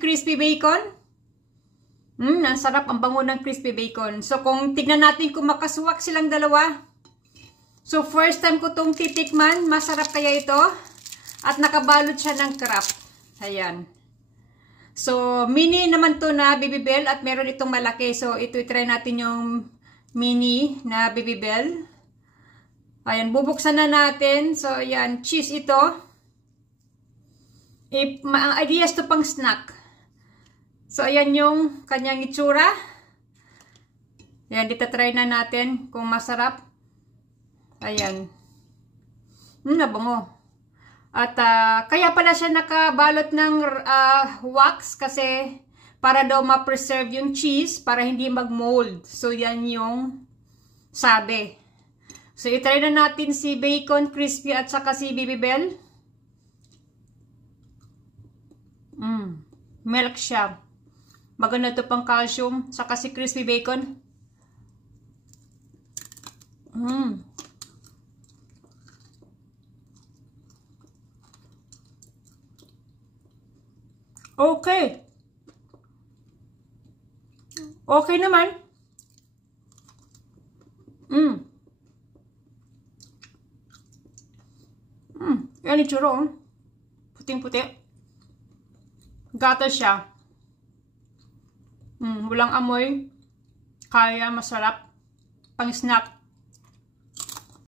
crispy bacon. Ang sarap, ang bango ng crispy bacon. So, kung tignan natin kung makaswak silang dalawa. So, first time ko itong titikman. Masarap kaya ito. At nakabalot siya ng crab. Ayan. So, mini naman to na Babybel. At meron itong malaki. So, ito try natin yung mini na Babybel. Ayan, bubuksan na natin. So, ayan, cheese ito. Ang ideas to pang snack. So, ayan yung kanyang itsura. Ayan, dito try na natin kung masarap. Ayan. Nabango. At, kaya pala siya nakabalot ng wax kasi para daw ma-preserve yung cheese para hindi mag-mold. So, yan yung sabi. So, itry na natin si bacon crispy at saka si Babybel. Milk siya. Maganda ito pang calcium. Saka si crispy bacon. Okay. Okay naman. Yan itsura, oh. Puting-puti. Gatas siya. Walang amoy. Kaya masarap. Pang snack.